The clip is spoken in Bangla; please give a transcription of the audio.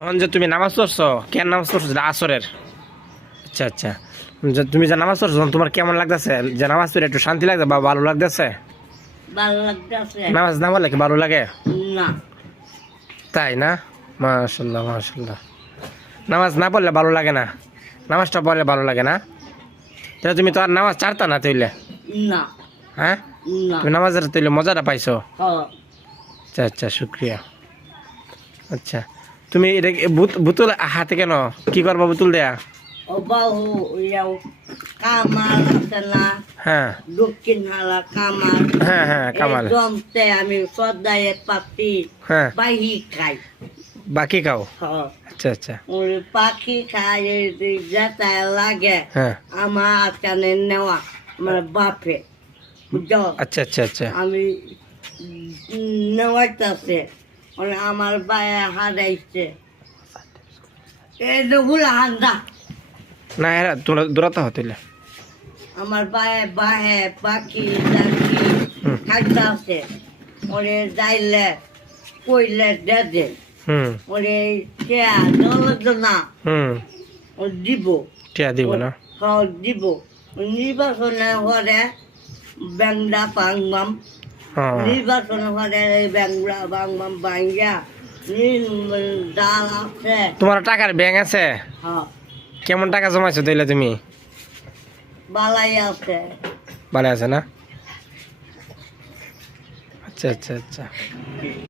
এখন যে তুমি নামাজ পড়ছো, কেন নামাজ পড়ছো? আসরের। আচ্ছা আচ্ছা, তুমি যে নামাজ পড়ছো তোমার কেমন লাগতেছে? যে নামাজ পড়ে একটু শান্তি লাগছে বা ভালো লাগতেছে? ভালো লাগতেছে নামাজ না পড়লে কি ভালো লাগে? না। তাই না? মাশাল্লাহ মাশাল্লাহ। নামাজ না পড়লে ভালো লাগে না, নামাজটা পড়লে ভালো লাগে না? তাহলে তুমি তো আর নামাজ ছাড়তা না তৈলে? না হ্যাঁ, না তুমি নামাজের তৈলে মজাটা পাইছো? হ আচ্ছা আচ্ছা, শুক্রিয়া। আচ্ছা, তুমি এটা বুতুল হাতে কেন কি করবা বুতুল দেয়া? ও বাহু ইয়াও কামাল আছে না, হ্যাঁ দক্ষিণ হালা কামাল। হ্যাঁ হ্যাঁ, কামাল। জমতে আমি সদায়ে পাপি হ্যাঁ, বাহি খাই। বাকি খাও? হ আচ্ছা আচ্ছা। ওই পাখি খাই যেটা লাগে হ্যাঁ, আমার আজকানে নেওয়া আমার বাপে বুঝছো। আচ্ছা আচ্ছা আচ্ছা। আমি নেওয়াইতেছে আমার বায়ে হারাইছে এই হুলা হান্দা। না এরা তোমরা দূরাতে হতিলে। আমার বায়ে বাহে পাখি টাখি হুম খাইতে আছে ওরে যাইলে কইলে দে হুম ওরে কেয়া দল না হুম, ও দিব টিয়া দিব না? দিব নির্বাচনে হরে ব্যাংরা পাংবাম হ্যাঁ, নির্বাচন হরে ব্যাংরা বাংবাম বাঙ্গা ডাল আছে। তোমার টাকার ব্যাংক আছে? হ্যাঁ কেমন টাকা জমাইছো তাইলে তুমি? বালাই আছে। ভালো আছে না? আচ্ছা আচ্ছা আচ্ছা।